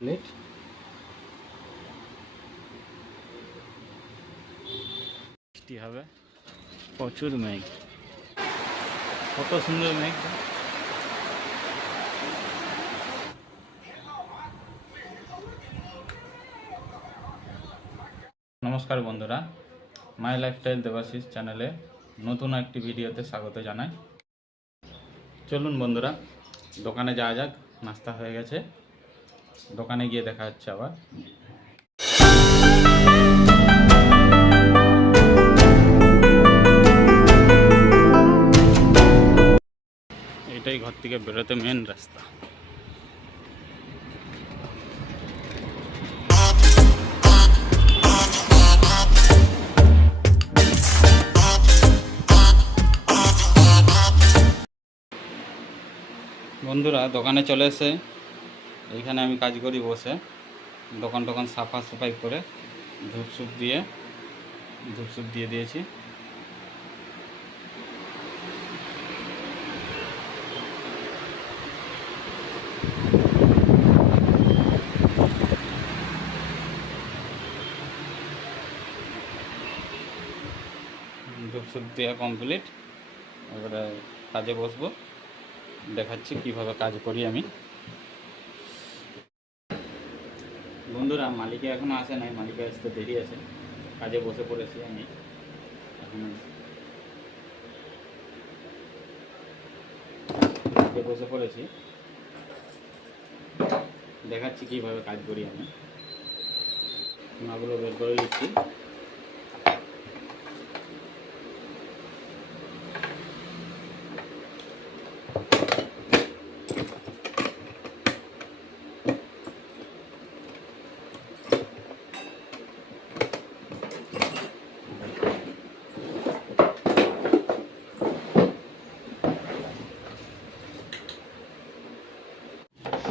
Plate বৃষ্টি হবে, প্রচুর মেঘ, কত সুন্দর মেঘ। নমস্কার বন্ধুরা, মাই লাইফস্টাইল দেবাশিস চ্যানেলে নতুন একটি ভিডিওতে স্বাগত জানাই। চলুন বন্ধুরা, দোকানে যাওয়া যাক। নাস্তা হয়ে গেছে, দোকানে গিয়ে দেখা হচ্ছে আবার। এটাই ঘর থেকে বেরোতে মেন রাস্তা। বন্ধুরা, দোকানে চলে এসে এইখানে আমি কাজ করি বসে। দোকান সাফা সাফাই করে ধূপসুপ দিয়ে দিয়েছি। ধূপসুপ দেওয়া কমপ্লিট, এবারে কাজে বসবো। দেখাচ্ছি কিভাবে কাজ করি আমি। বন্ধুরা, মালিকে এখনো আসে নাই, মালিকে আসতে দেরি আছে। কাজে বসে পড়েছি আমি এখন, কাজে বসে পড়েছি। দেখাচ্ছি কিভাবে কাজ করি আমি। মাগুলো বের করে দিচ্ছি।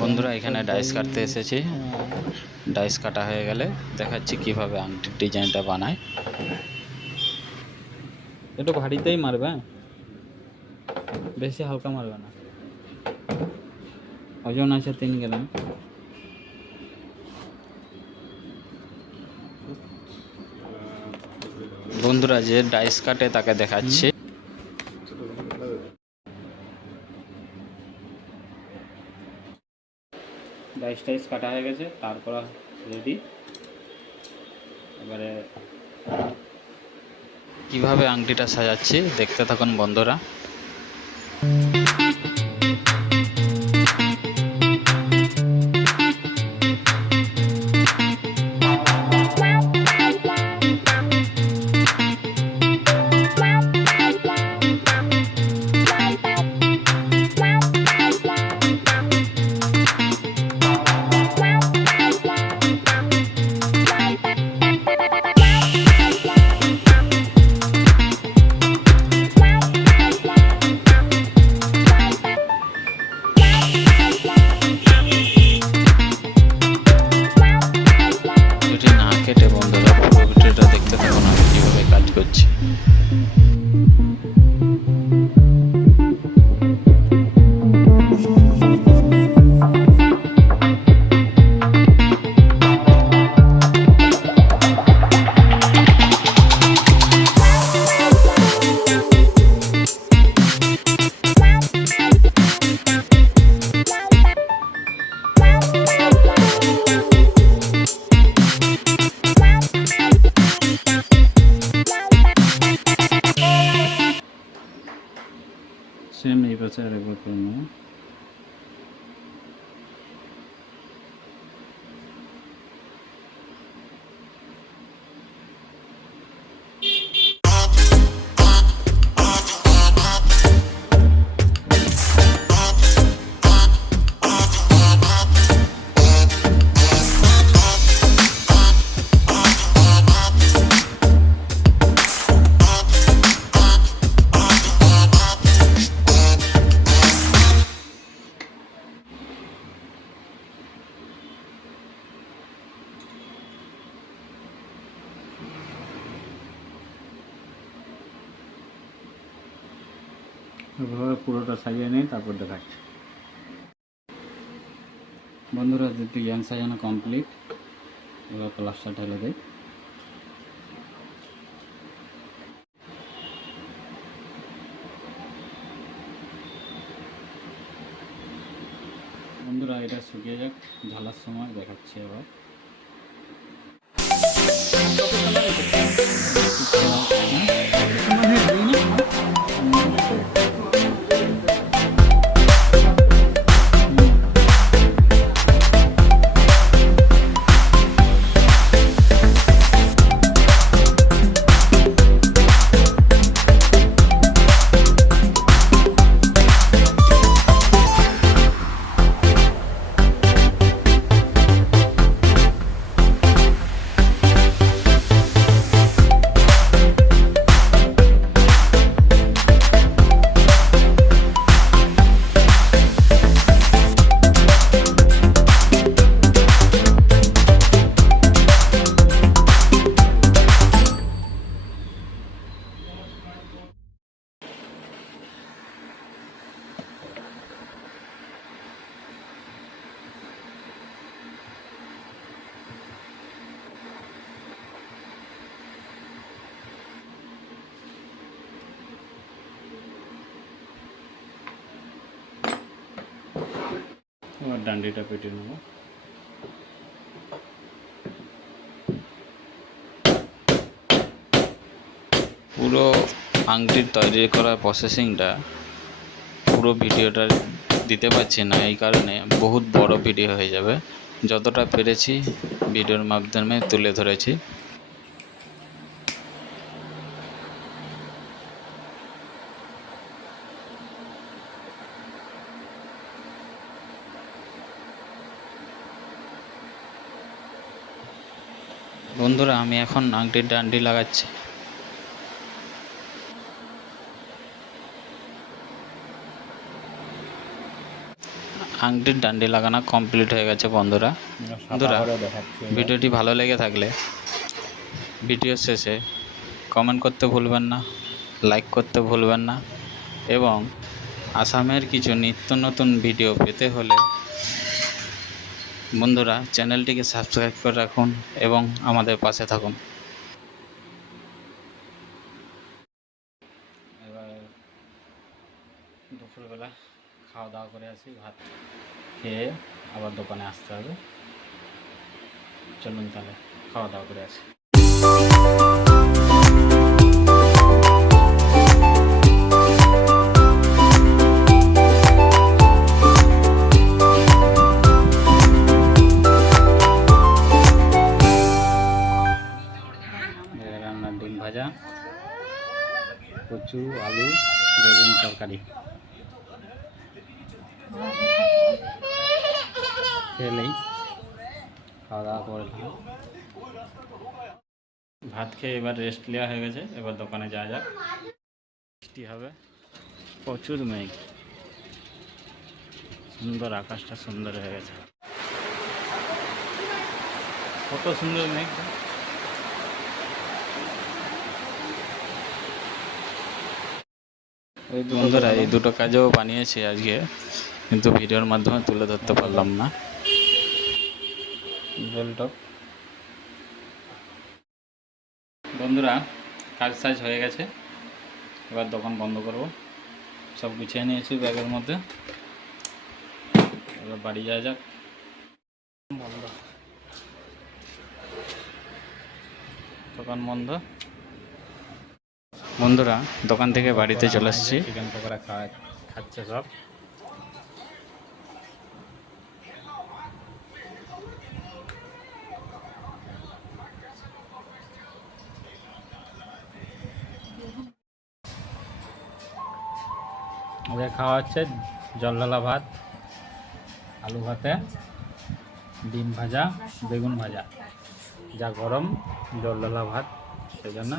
বন্ধুরা, এখানে ডাইস কাটতে এসেছি। ডাইস কাটা হয়ে গেলে দেখাচ্ছি কিভাবে আংটির ডিজাইনটা বানায়। একটু ভারীতেই মারবে, বেশি হালকা মারবে না। ওজন আছে 3 গ্রাম। বন্ধুরা, যে ডাইস কাটে তাকে দেখাচ্ছি। ডাইস কাটা হয়ে গেছে, তারপর রেডি। এবারে কিভাবে আংটিটা সাজাচ্ছি দেখতে থাকুন বন্ধুরা। কেটে বন্ধুরা, পুরো ভিডিওটা দেখতে থাকুন আমি কিভাবে কাজ করছি। সেম এই পাশে আরেকবার করে নেব। এভাবে পুরোটা সাজিয়ে নিই, তারপর দেখাচ্ছি। বন্ধুরা ডিজাইন সাজানো কমপ্লিট, এবার প্লাস্টার ঢেলে দেয়। বন্ধুরা এটা শুকিয়ে যাক, ঝালার সময় দেখাচ্ছি আবার। এবার ডান্ডিটা পেটে নেব। পুরো আংটির তৈরি করার প্রসেসিংটা পুরো ভিডিওটা দিতে পারছি না, এই কারণে বহুত বড় ভিডিও হয়ে যাবে। যতটা পেরেছি ভিডিওর মাধ্যমে তুলে ধরেছি। বন্ধুরা আমি এখন আংটির ডান্ডি লাগাচ্ছি। আংটির ডান্ডি লাগানো কমপ্লিট হয়ে গেছে বন্ধুরা। ভিডিওটি ভালো লেগে থাকলে ভিডিও শেষে কমেন্ট করতে ভুলবেন না, লাইক করতে ভুলবেন না, এবং আসামের কিছু নিত্য নতুন ভিডিও পেতে হলে বন্ধুরা চ্যানেলটিকে সাবস্ক্রাইব করে রাখুন এবং আমাদের পাশে থাকুন। এবার দুপুরবেলা খাওয়া দাওয়া করে আসি, ভাত খেয়ে আবার দোকানে আসতে হবে। চলুন তাহলে খাওয়া দাওয়া করে আসি। রান্নার ডিম ভাজা, কচু, আলু, বেগুন তরকারি। খেলেই খাওয়া দাওয়া করলাম, ভাত খেয়ে এবার রেস্ট নেওয়া হয়ে গেছে। এবার দোকানে যাওয়া যাক। বৃষ্টি হবে, প্রচুর মেঘ, সুন্দর আকাশটা সুন্দর হয়ে গেছে। কত সুন্দর মেঘ। বন্ধুরা এই দুটো কাজও বানিয়েছি আজকে, কিন্তু ভিডিওর মাধ্যমে তুলে ধরতে পারলাম না। বেলটপ। বন্ধুরা কাজ সাজ হয়ে গেছে, এবার দোকান বন্ধ করব। সব গুছিয়ে নিয়েছি ব্যাগের মধ্যে, এবার বাড়ি যাওয়া যাক। বন্ধ, দোকান বন্ধ। বন্ধুরা দোকান থেকে বাড়িতে চলে এসেছি। চিকেন পকোড়া খাচ্ছে সব। ওদের খাওয়া হচ্ছে জল ঢালা ভাত, আলু ভাতে, ডিম ভাজা, বেগুন ভাজা। যা গরম, জল ঢালা ভাত, সেজন্য।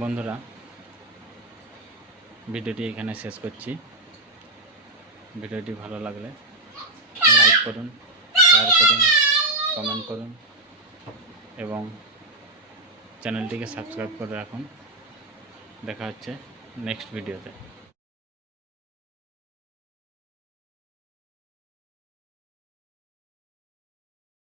বন্ধুরা ভিডিওটি এখানে শেষ করছি। ভিডিওটি ভালো লাগলে লাইক করুন, শেয়ার করুন, কমেন্ট করুন এবং চ্যানেলটিকে সাবস্ক্রাইব করে রাখুন। দেখা হচ্ছে নেক্সট ভিডিওতে।